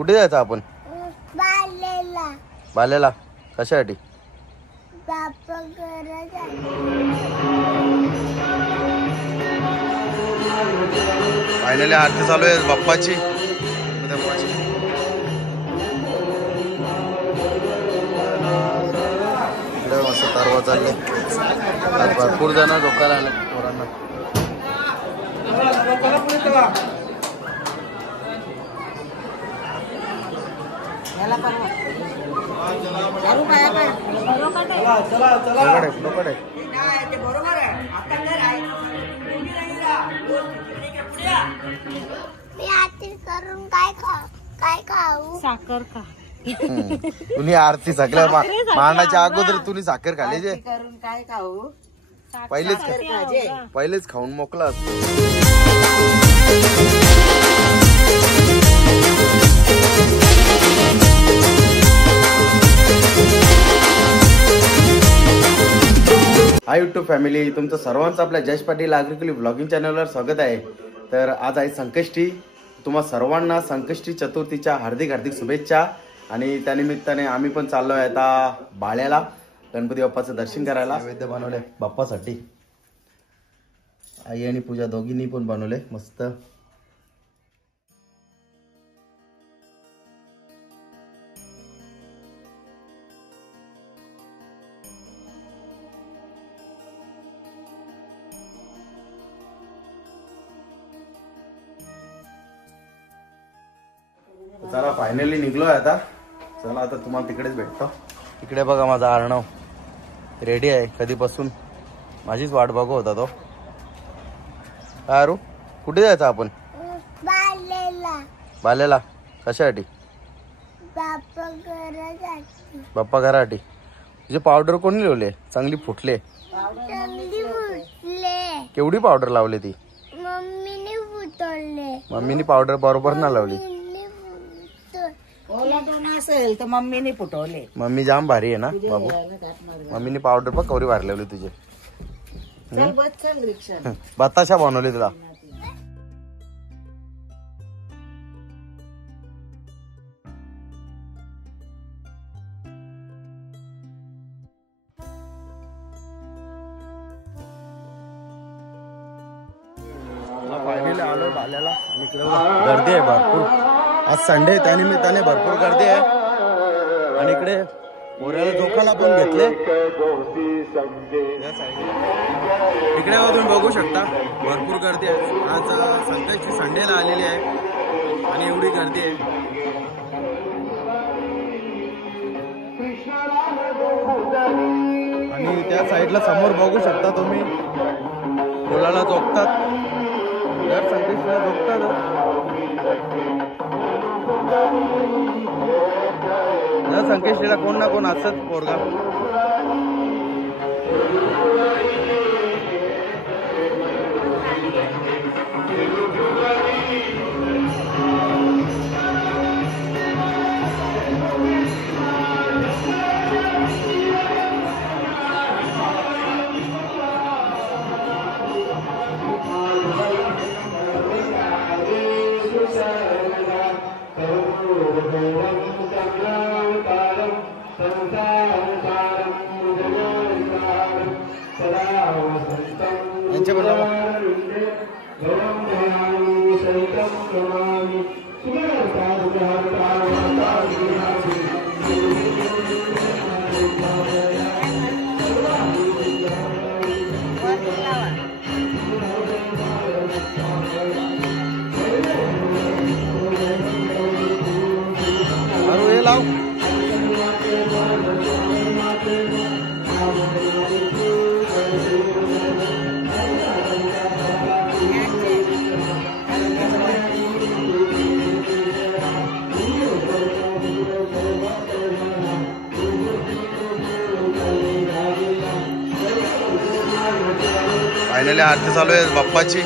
कुठे जायचं आपण? बालेला. बाल्याला कशासाठी? बाप्पा घरात फायनली आरती चालू आहे बाप्पाची. मस्त तरवा चालले. भरपूर जण डोक्याला आले पोरांना. काय खाऊ? साखर खा. तुम्ही आरती सगळ्या मांडाच्या अगोदर तुम्ही साखर खाली जे करून काय खाऊ? पहिलेच खाऊन मोकला असतो. हाय युट्यूब फॅमिली, तुमचं सर्वांचं आपल्या जयेश पाटील ॲग्रिकल्चर ब्लॉगिंग चॅनलवर स्वागत आहे. तर आज आहे संकष्टी. तुम्हा सर्वांना संकष्टी चतुर्थीच्या हार्दिक हार्दिक शुभेच्छा. आणि त्यानिमित्ताने आम्ही पण चाललो आहे आता बाळ्याला गणपती बाप्पाचं दर्शन करायला. नैवेद्य बनवले बाप्पासाठी. आई आणि पूजा दोघींनी पण बनवले मस्त. चला फायनली निघलोय आता. चला आता तुम्हाला तिकडेच भेटतो. इकडे बघा माझा अर्णव रेडी आहे कधीपासून. माझीच वाट बघू होता तो. अरू कुठे जायचं आपण? बालेला. बाल्याला कशासाठी? बाप्पा घरात. बाप्पा घरासाठी. तुझे पावडर कोणी लावले? चांगली फुटले. चांगली फुटले. केवढी पावडर लावली ती? मम्मीने फुटवले. मम्मीनी पावडर बरोबर ना लावली. असेल तर मम्मीने फुटवले. मम्मी जाम भारी आहे ना बाबू. मम्मीने पावडर पण कवरी भारी लावली तुझे. बताशा बनवली तुला. फायनली आलोय बाल्याला. आणि इकडे गर्दी आहे भरपूर. आज संडे त्यानिमित्ताने भरपूर गर्दी आहे. आणि इकडे पोऱ्याला झोकाला पण घेतले. इकडे तुम्ही बघू शकता भरपूर गर्दी आहे. आज संकष्टी संडेला आलेली आहे आणि एवढी गर्दी आहे. आणि त्या साईडला समोर बघू शकता तुम्ही मुलाला झोपतात. दर संकष्टीला झोपतात. दर संकष्टीला कोण ना कोण असत पोरगा. फायनली आरती चालू आहे बाप्पाची.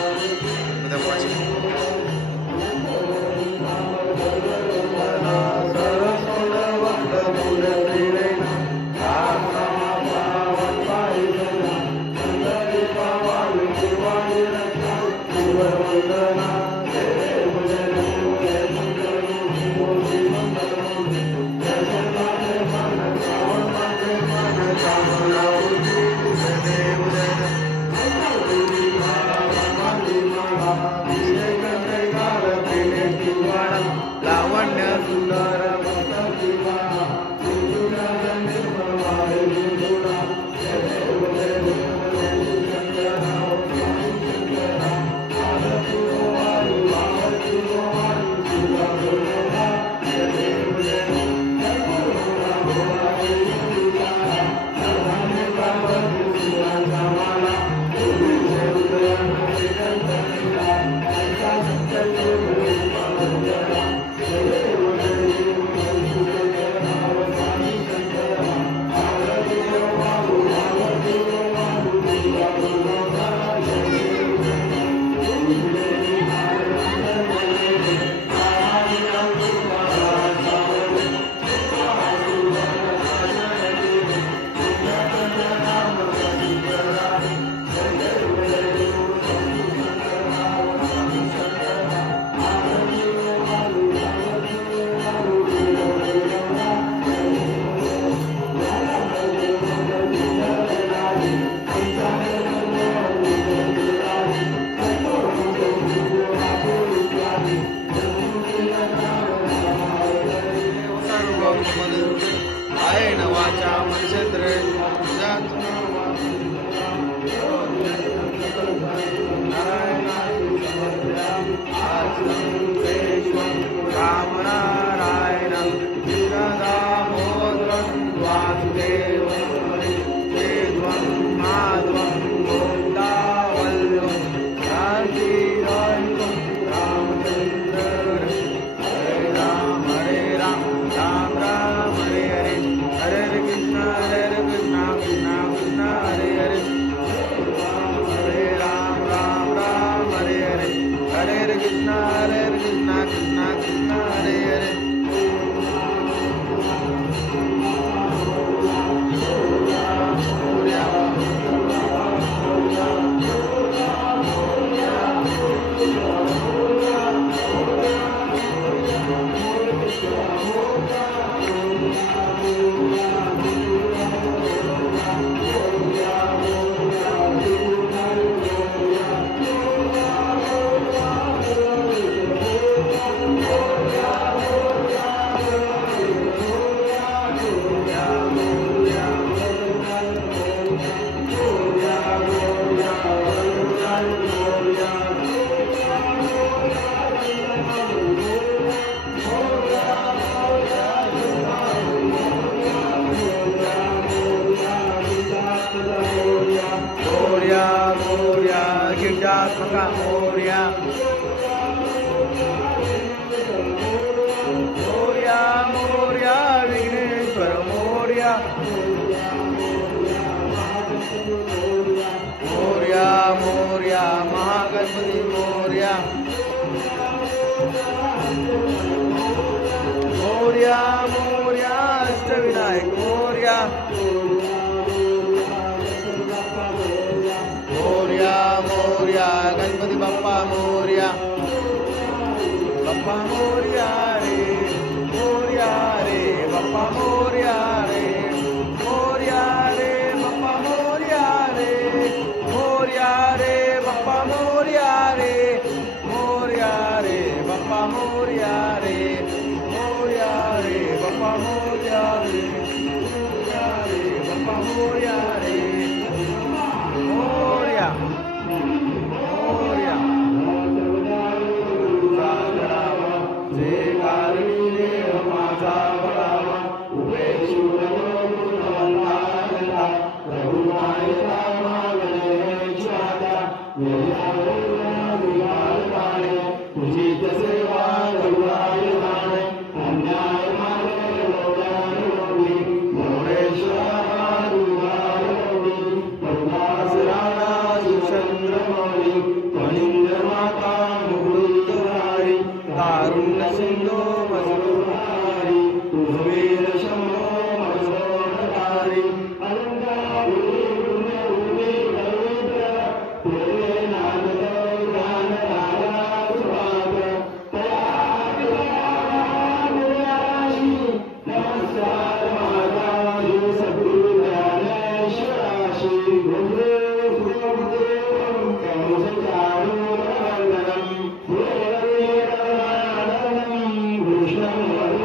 कृष्ण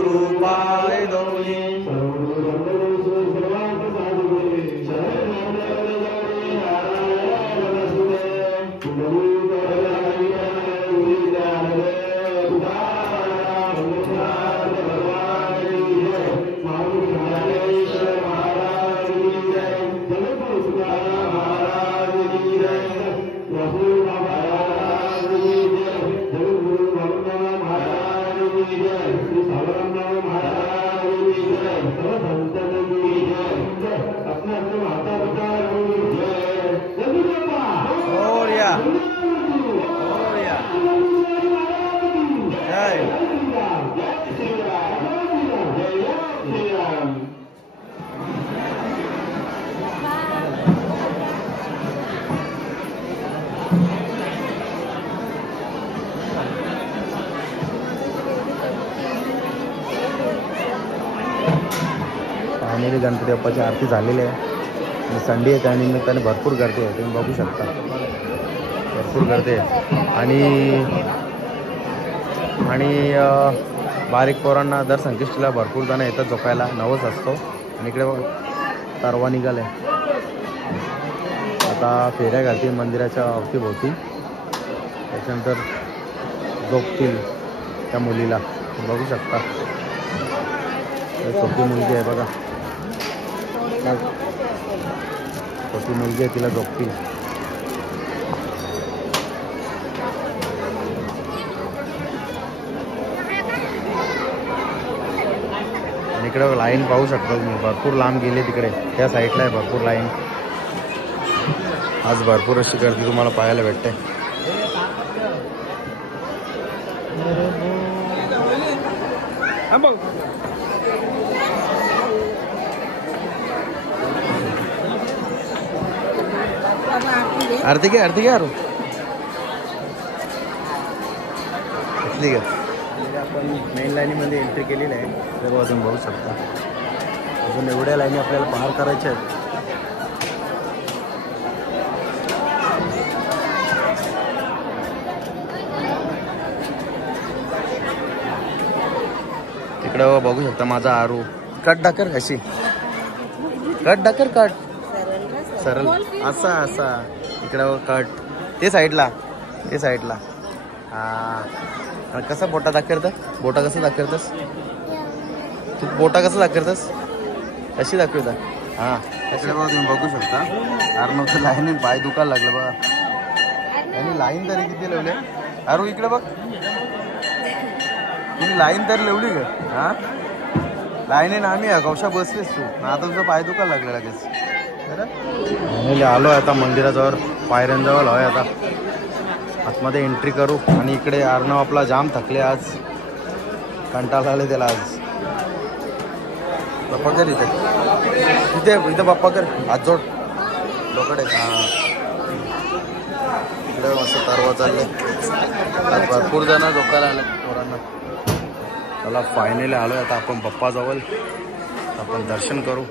सद्गुरु पाय दोनी फायनली गणपती बाप्पाची आरती झालेली आहे आणि संडे आहे त्या निमित्ताने भरपूर गर्दी आहे, तुम्ही बघू शकता भरपूर गर्दी आहे. आणि बारीक पोरांना दर संकष्टीला भरपूर जण येतात झोपायला, नवस असतो. आणि इकडे तरवा निघाले, आता फेऱ्या घालतील मंदिराच्या अवतीभोवती, त्याच्यानंतर झोपतील त्या मुलीला, बघू शकता छोटी मुलगी आहे बघा, छोटी मुलगी आहे, तिला झोपतील. इकडे लाईन पाहू शकता तुम्ही, भरपूर लांब गेले तिकडे, त्या साईडला आहे भरपूर लाईन. आज भरपूर अशी गर्दी तुम्हाला पाहायला भेटते. आरती घ्या अरू इथली घ्या. आपण मेन लाईनीमध्ये एंट्री केलेली आहे, तेव्हा तुम्ही बघू शकता. अजून एवढ्या लाईनी आपल्याला पार करायच्या आहेत. इकडं बघू शकता माझा आरू. कट डाकर कशी कट डाकर कट सरळ असा असा इकडं कट ते साईडला हा. कसं बोटा दाखवतं, बोटा कसं दाखवतस तू, बोटा कसं दाखवतस, कशी दाखवता. हां त्याच्याकडे बघा तुम्ही बघू शकता. अर्णवचं लाईन पाय दुखायला लागलं बघा, आणि लाईन तरी किती लावले. अरू इकडे बघ, तुम्ही लाईन तरी लावली का. हां लाईन आम्ही कौशा बसलेस तू, आता तुझं पाय दुखायला लागलं लगेच. बरं आलो आहे आता मंदिराजवळ, पायऱ्यांजवळ आहे आता, आतमध्ये एंट्री करू. आणि इकडे अर्णव आपला जाम थकले आज, कंटाळा आले त्याला आज. बाप्पा कर इथे बाप्पा कर, हात जोड लोकडे. हां इकडे मस्त तरवा चालले, आज भरपूर जण झोपायला आले पोरांना. चला फायनली आलो आता आपण बाप्पाजवळ, आपण दर्शन करू.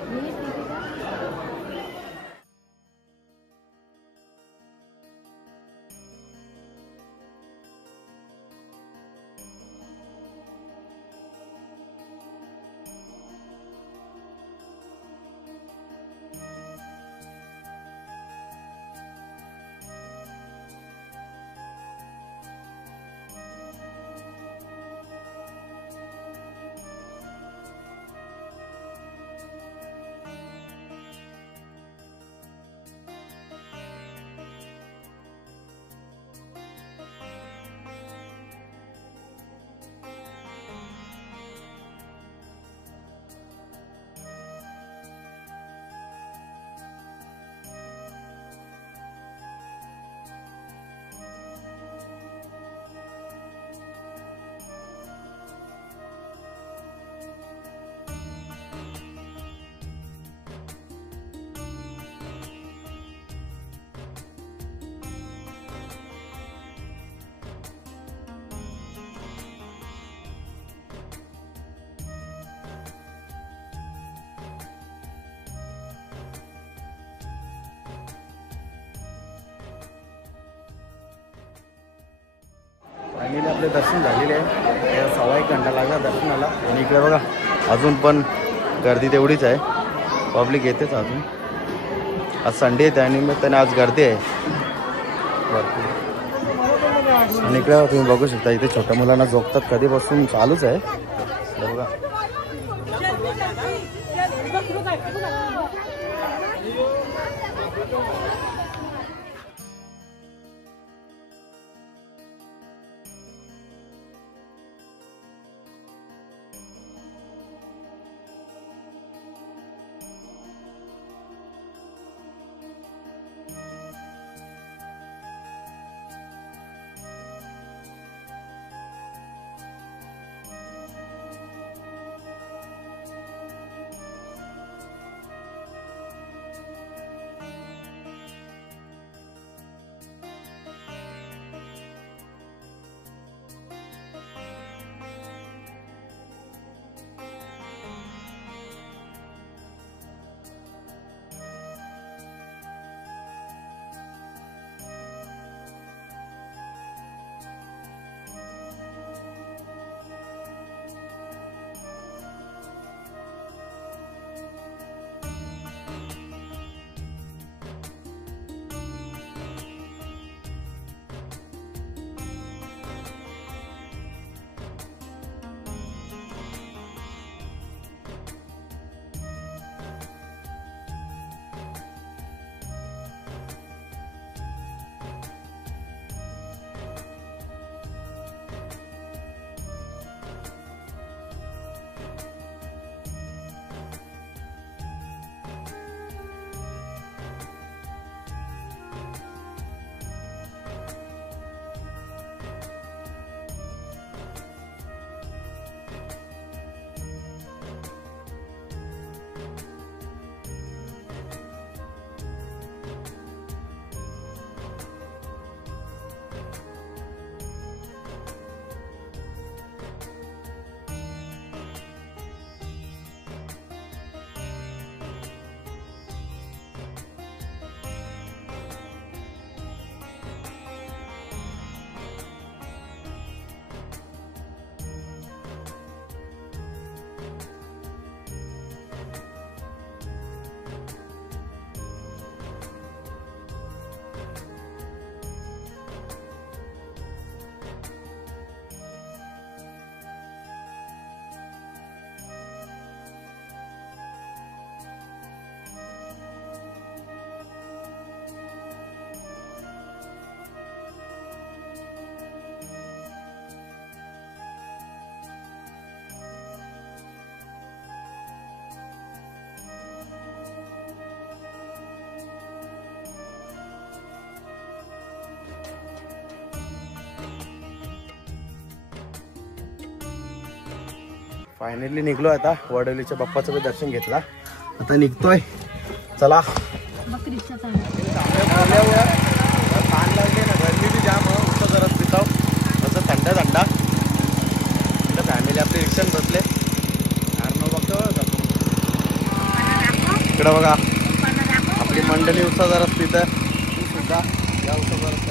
फायनली आपले दर्शन झालेले आहे. या 1.25 घंटा लागला दर्शनाला. आणि इकडे बघा अजून पण गर्दी तेवढीच आहे, पब्लिक येतेच अजून. आज संडे आहे त्यानिमित्ताने आज गर्दी आहे भरपूर. आणि इकडे तुम्ही बघू शकता इथे छोट्या मुलांना झोपतात कधीपासून चालूच आहे बघा. फायनली निघलो आता. वडोलीच्या बाप्पाचं पण दर्शन घेतला. आता निघतोय. चला ताण लागले ना, गर्मी बी जाम. उत्तर जरा पिताव असं थंडा थंडा. फॅमिली आपली रिक्षान बसले. बघतो इकडं बघा आपली मंडळी उत्साह जरा पितं सुद्धा.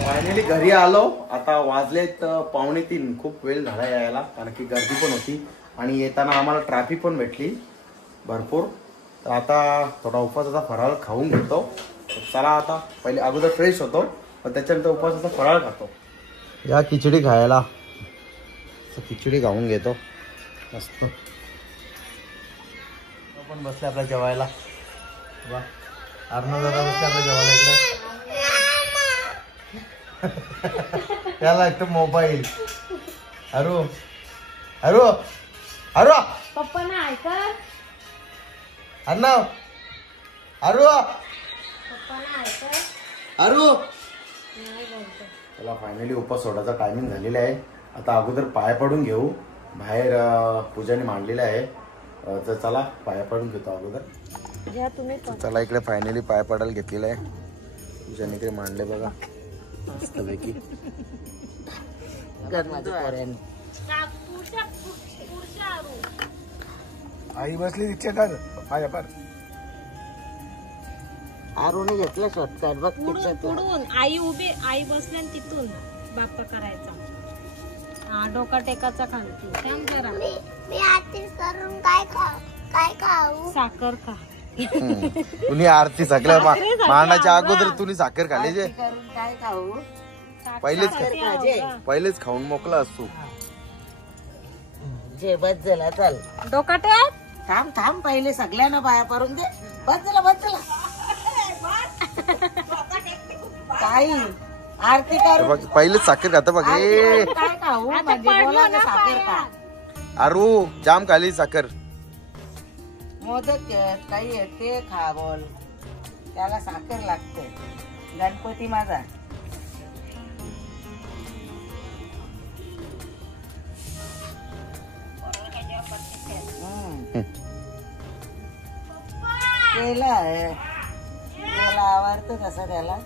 फायनली घरी आलो. आता वाजलेत 2:45. खूप वेळ झाला यायला कारण की गर्दी पण होती आणि येताना आम्हाला ट्रॅफिक पण भेटली भरपूर. तर आता थोडा उपवासाचा फराळ खाऊन घेतो. चला आता पहिले अगोदर फ्रेश होतो पण त्याच्यानंतर उपवासाचा फराळ खातो. या खिचडी खायला खिचडी खाऊन घेतो मस्त. पण बसले आपल्या जेवायला. वा अर्णव दादा बसले आपल्या जेवायला इकडे. त्याला एक मोबाईल. अरू अरू अरू पप्पा ना ऐका. अर्णव अरू पप्पा ना ऐका. अरू. चला फायनली उपवास सोडायचा टायमिंग झालेला आहे. आता अगोदर पाय पडून घेऊ. बाहेर पूजाने मांडलेला आहे. तर चला पाय पडून घेतो अगोदर. घ्या तुम्ही. चला इकडे फायनली पाय पडायला घेतलेला आहे. पूजाने इकडे मांडले बघा मस्तपैकी. आई बसली रिक्षात माझ्या पार. आरूने घेतलं शॉर्टकट बघ. पुढून आई उभी, आई बसल्या तिथून बाप्पा करायचा. हा डोका टेकाचा खालती थांब जरा मी आरती करून काय खाऊ साखर खा तुम्ही आरती सगळ्या मारण्याच्या अगोदर तुम्ही साखर खाली जे करून काय खाऊ पहिलेच भाजे पहिलेच खाऊन मोकला असतो. जे बस झाला चल डोका टेक थांब थांब पहिले सगळ्यांना बाया परून दे बस झाला काही आरती करू बघ पहिलेच साखर खाता बघ ए काय खाऊ म्हणजे बोला ना साखर खा आरू जाम खाली साखर. मोदक काही ते खा बोल त्याला साखर लागते गणपती माझा केला त्याला आवडतं कसं त्याला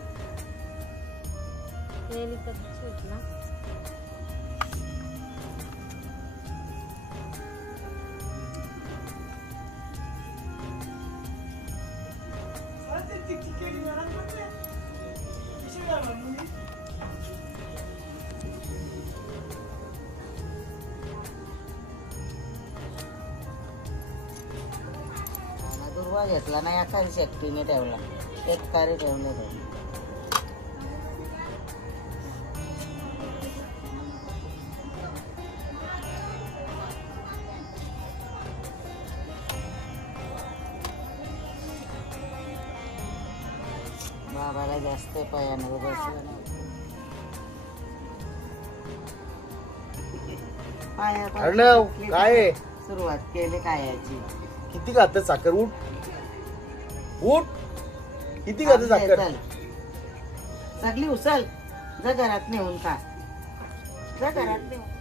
दुर्वा घेतला नाही एखादी शेकटीने ठेवला एक कारी ठेवलं त्याने बाबाला जास्त पायानं बसलं नाही अर्णव काय सुरुवात केली खायची किती खात साखर उठ उठ किती खात साखर चल. सगळी उचल जा घरात नेऊन खा जा घरात नेऊन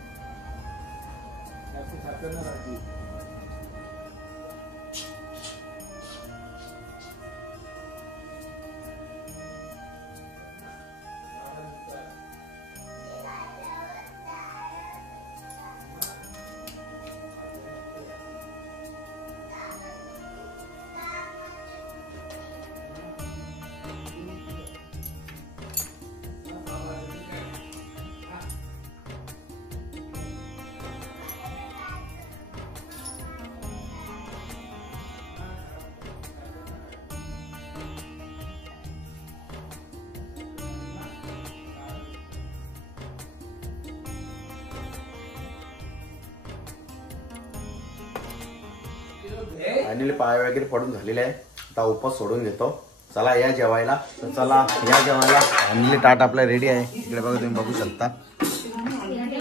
फायनली पाय वगैरे पडून झालेले आहे. आता उपवास सोडून घेतो. चला या जेवायला. तर चला या जेवायला. फायनली ताट आपला रेडी आहे. इकडे बघा तुम्ही बघू शकता.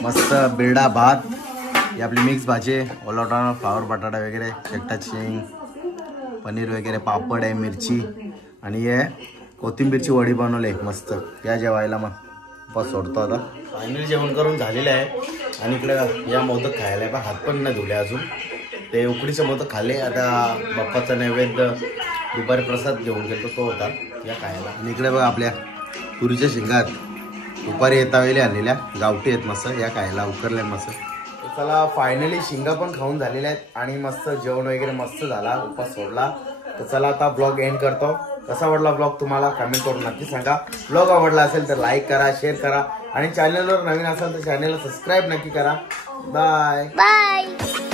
मस्त बिरडा भात, ही आपली मिक्स भाजी, ओलावटा फ्लावर बटाटा वगैरे, शेकटाची शेंग, पनीर वगैरे, पापड आहे, मिरची आणि हे कोथिंबीरची वडी बनवली मस्त. या जेवायला मग उपवास सोडतो आता. फायनली जेवण करून झालेलं आहे. आणि इकडे या मोदक खायला आहे. पण हात पण नाही धुले अजून. ते उकडीचे मोदक खाल्ले. आता बाप्पाचा नैवेद्य दुपारी प्रसाद घेऊन गेलो तो होता या खायला. आणि इकडे बघा आपल्या तुरीच्या शेंगात दुपारी येता वेळी आलेल्या गावठी आहेत मस्त. या खायला उकरल्या मस्त. चला फायनली शेंगा पण खाऊन झालेल्या आहेत आणि मस्त जेवण वगैरे मस्त झाला. उपवास सोडला. तर चला आता ब्लॉग एंड करतो. कसा वाटला ब्लॉग तुम्हाला कमेंट करून नक्की सांगा. ब्लॉग आवडला असेल तर लाईक करा, शेअर करा आणि चॅनलवर नवीन असाल तर चॅनलला सबस्क्राईब नक्की करा. Bye bye.